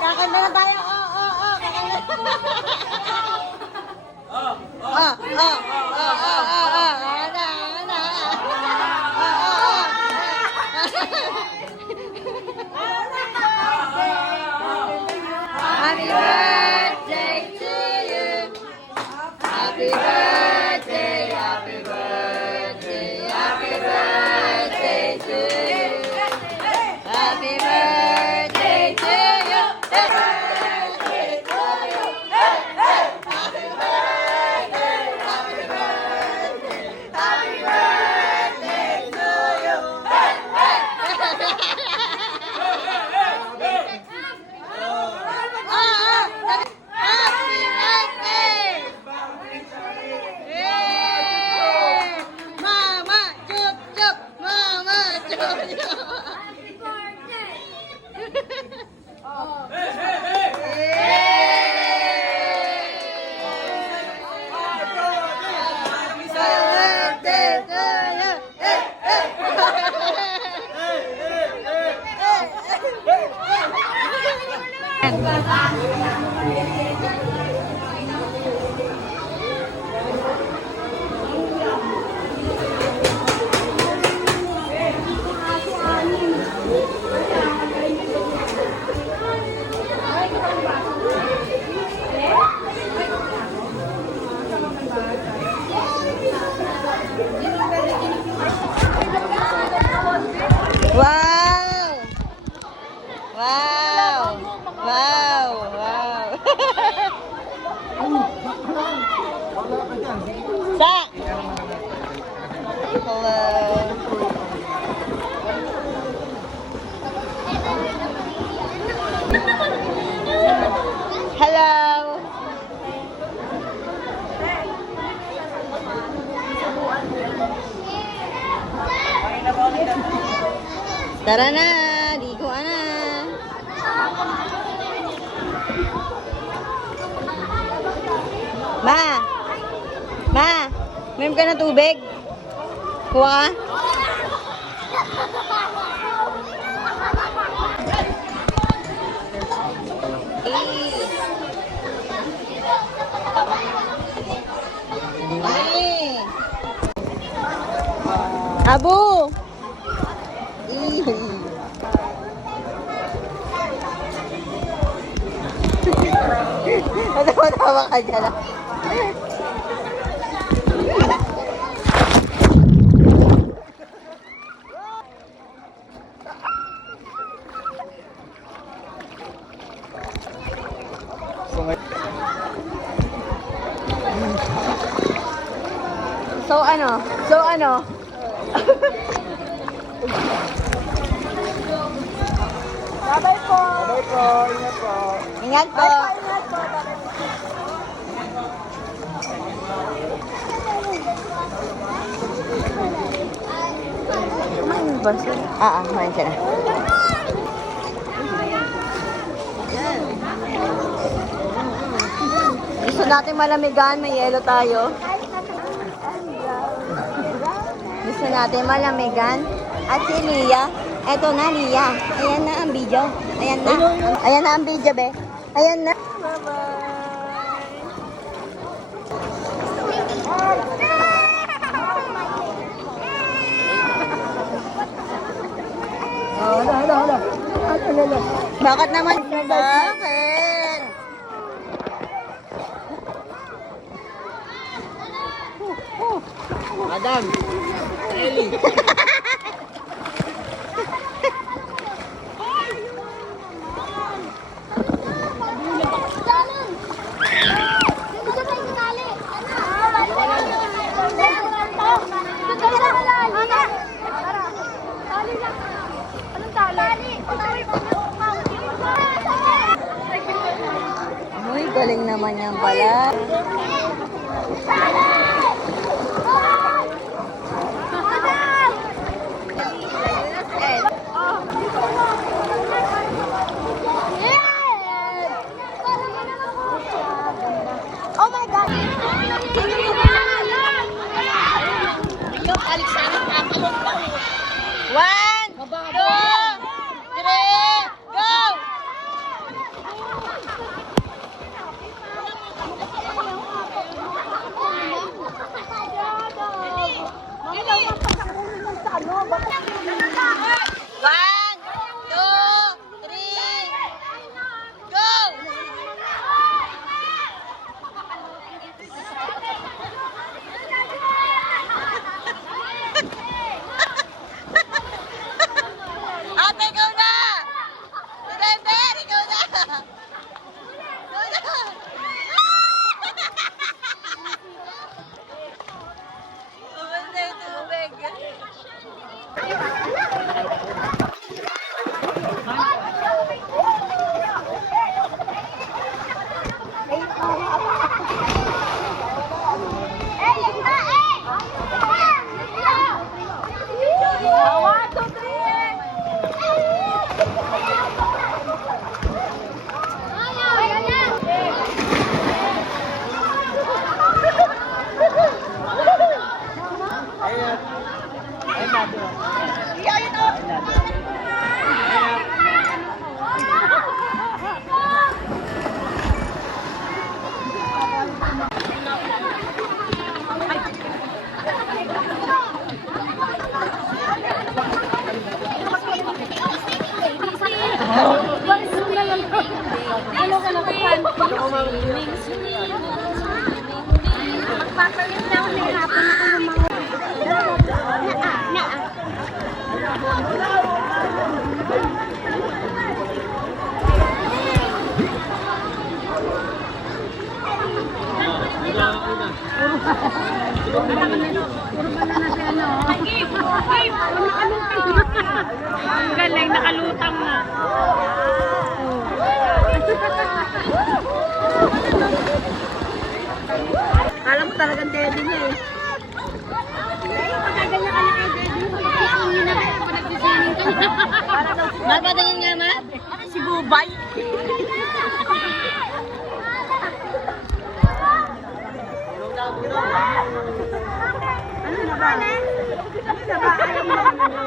Kakanda na tayo. Happy birthday to you. Happy birthday, happy birthday, happy birthday to you. Happy birthday to you. Happy birthday to you. Happy birthday, happy birthday, happy birthday to you. Happy birthday! Yay! Mama, chup chup! Mama, chup chup! Wow! Wow! Wow! Wow! Sa! Hello! Hello! Tara na! Ligo na! Ma! Ma! Mayroon ka na tubig? Kuha ka? Abu! Natawa ka dyan. So ano? Bye-bye po. Bye-bye po. Ingat po. Ingat po. Ingat po. Kumain ba siya? Kumain siya na. Gusto natin malamigan, may yelo tayo. Gusto natin malamigan. At si Lia, eto na Lia. Ayan na ang video. Ayan na. Ayan na ang video, be. Ayan na. Hala. Bakit naman? Bakit? Madam, Ellie. Uy, galing naman yan pala. One, two, three, go! Ate, ikaw na! Si Denver, ikaw na! Ikaw na! Ubus na yung tubig. Galing, nakalutang na. Alam mo talagang daddy niya eh. Pagkaganyan ka na kay Daddy, pagkaganyan na kaya pa nagsisiming ka na. Mapatingin nga ma? Si Bubay. Ano na ba? Ano na ba? Ayaw mo naman ano?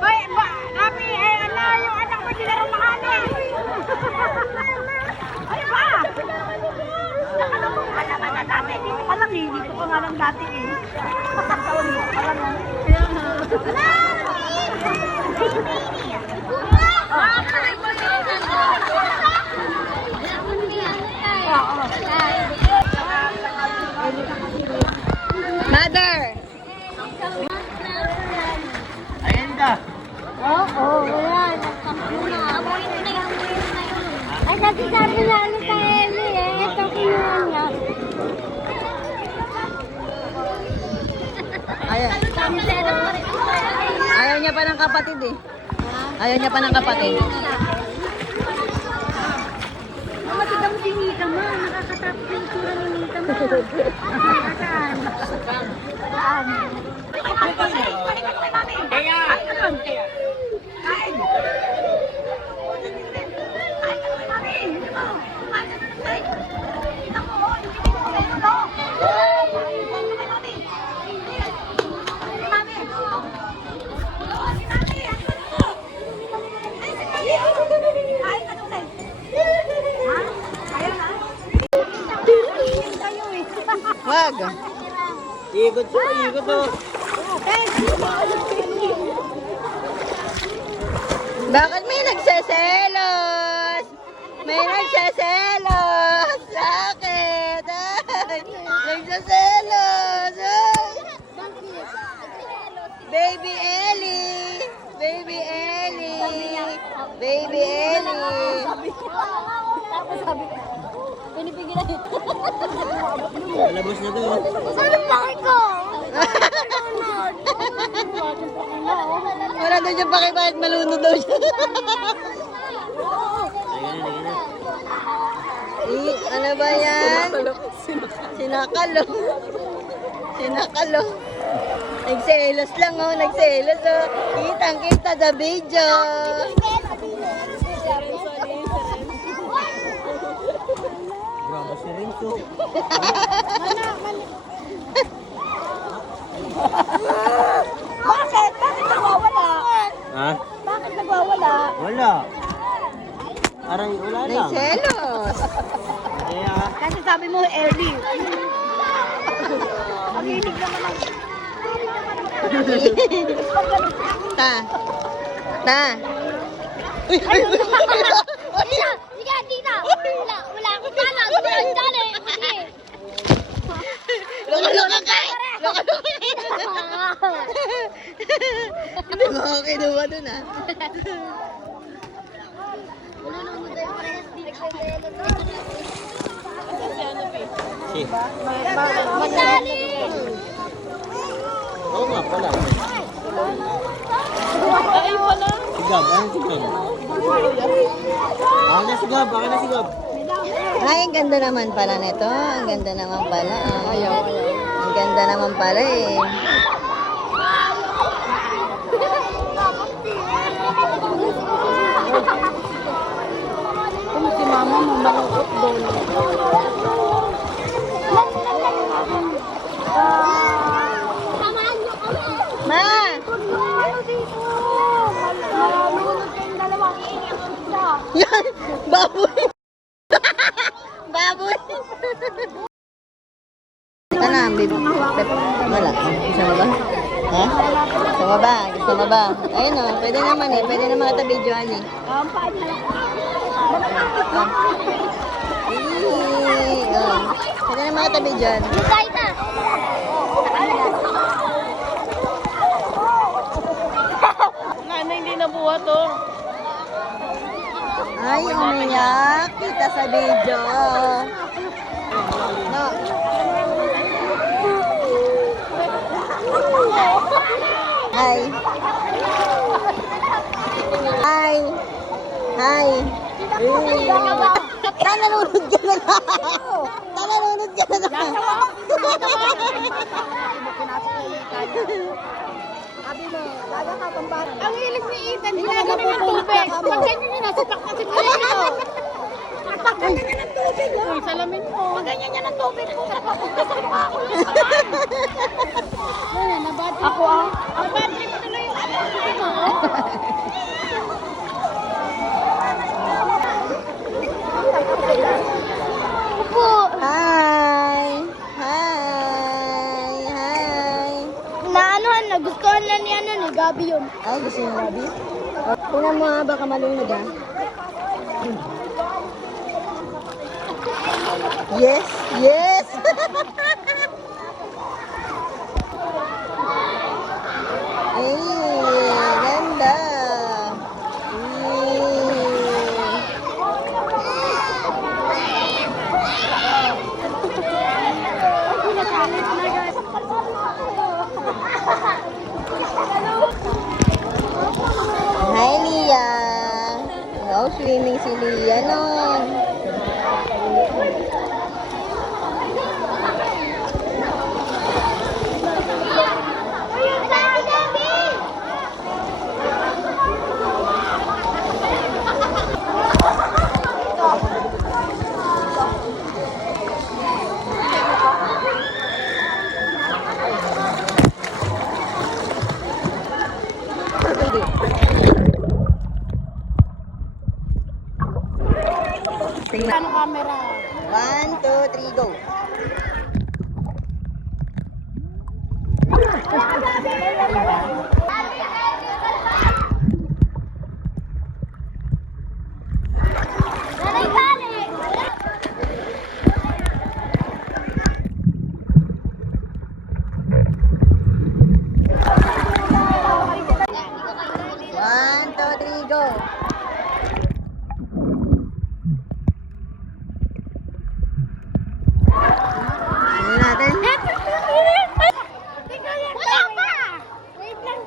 Bay, ba, kami, ano, yung anak mo sila rin makani. Ay ba? Nakalungkot ka naman na dati. Dito ka lang eh. Dito ka nga lang dati eh. Patang taon mo ka lang eh. Kaya nga. Mother! Ayan ka. Oo, wala. Nagkamuna. Amoyin mo na yung amoyin na yun. Ay, nagsasabi na ano sa Eli eh. Ito kinuha niya. Ayaw niya pa ng kapatid eh. Ayaw niya pa ng kapatid. Mama, tignan mo si Nita mo. Nakakatapos yung tsura ni Nita mo. Saan? Saan? Wag. Ikot siya, ikot o. Bakit may nagseselos? May nagseselos. Bakit? Ay, nagseselos. Ay. Baby Ellie. Baby Ellie. Baby Ellie. Tapos sabi ko, pinipigil na ito. Labos na to. Sabi bakit ko? Wala daw siya bakit malunod daw siya. Ano ba yan? Sinakalo. Sinakalo. Nagselos lang oh, nagselos oh. Kitang-kita sa video. Grabe si Renzo. Bakit? Bakit nagwawala? Ha? Bakit nagwawala? Wala. Aray, Wala May lang. selos. Kaya, Kasi sabi mo early. Maginig naman ang... Ta. Ta. Sige, tita. Wala akong tala. Wala akong tala. Luka-luka ka eh. Luka-luka. Hindi mo ako kinuha dun ah. si. Masali! Oo nga pala. Ay, wala. Sigab, ano sigab? Baka na sigab, baka na sigab. Ay, ang ganda naman pala nito. Ang ganda naman pala. Ang ganda naman pala eh. Kung si mama mo malungkot doon. Samahan niyo kami. Ma! Ano dito? Malulunod kayong dalawa. Iiyak ang isa. Yan! Baboy! Baboy! Ito na, baby. Wala. Gusto mo ba? Ha? Gusto mo ba? Gusto mo ba? Ayun o, pwede naman eh. Pwede naman kita videoan eh. Oh. Pwede naman kita videoan. Taita. Ano hindi nabuhat to? Ay, umiyak. Kita sa video. No. Hi. Hi. Hi. Tananunod ka na lang. Tananunod ka na lang. Ang hilig ni Ethan, hinagamin ng tubig. Pag ganyan niya, nasupak na si Pulito. Pag ganyan niya ng tubig, oh. Uy, salamin mo. Pag ganyan niya ng tubig, oh. Napapunta sa mukha ko. Ako ah. Ang bad trip tuloy yung ano. Sige mo, oh. Opo. Hi. Hi. Hi. Naanohan, nagustuhan na ni ano ni Gabi yun. Ay, gusto niyo Gabi? Tingnan mo ha, baka malunod ah. Yes, yes! Ay, ganda! Hi, Lia! Wow, swimming si Lia nun. Tingnan. Ano camera? 1, 2, 3, go! Nanay tali! One, two, three, go! Tingnan natin. Wala pa! Wait lang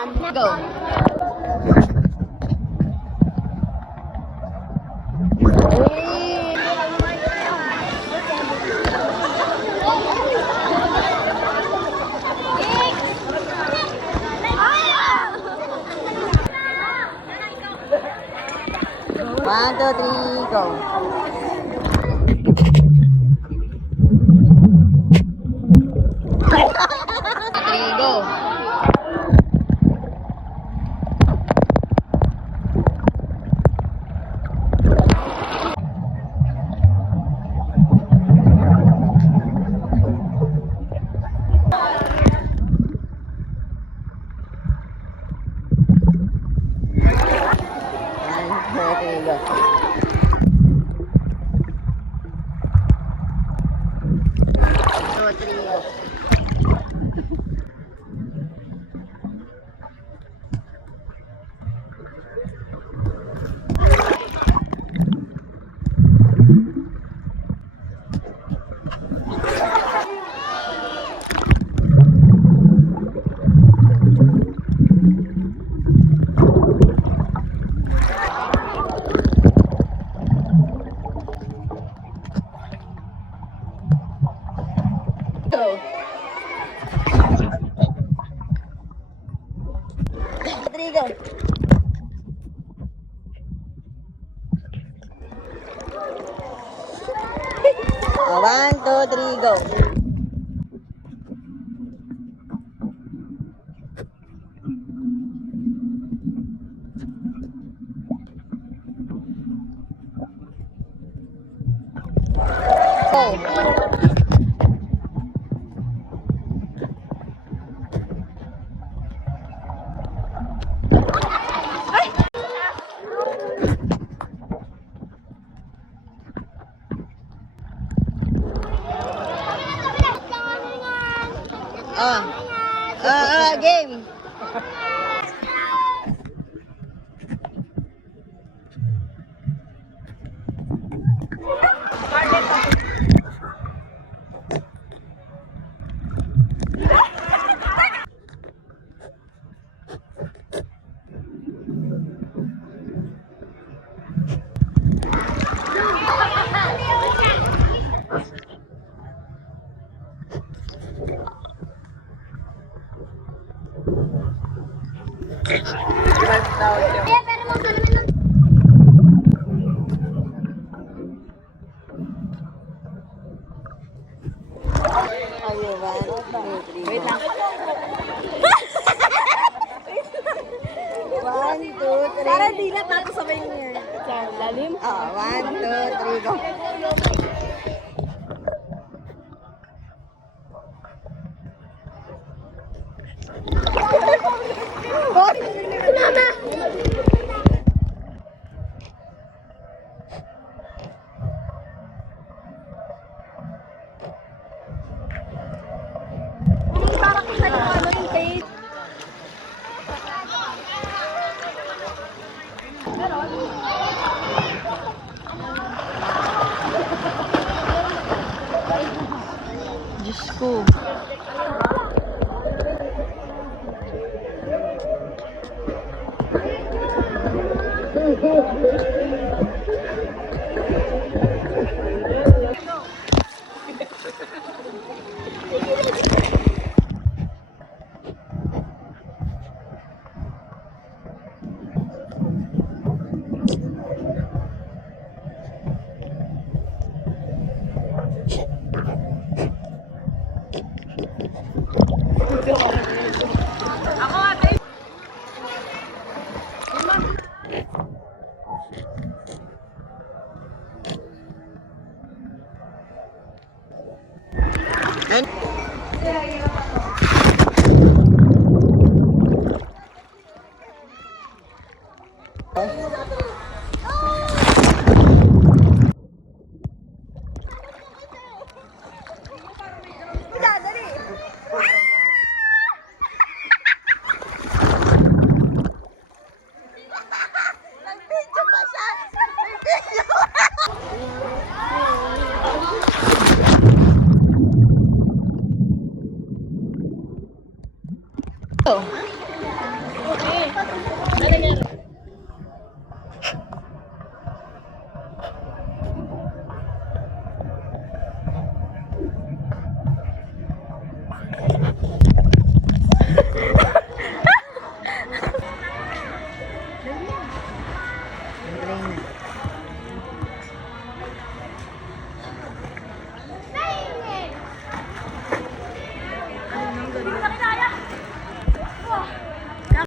Go. One, two, three, go. Three, go. One, two, three, go. Two, three, go. Go. Three, go. One, two, three, go. Go. Game. Wait lang. One, two, three. Para di na natasabay niya. Sa lalim. One, two, three, go. Diyos ko.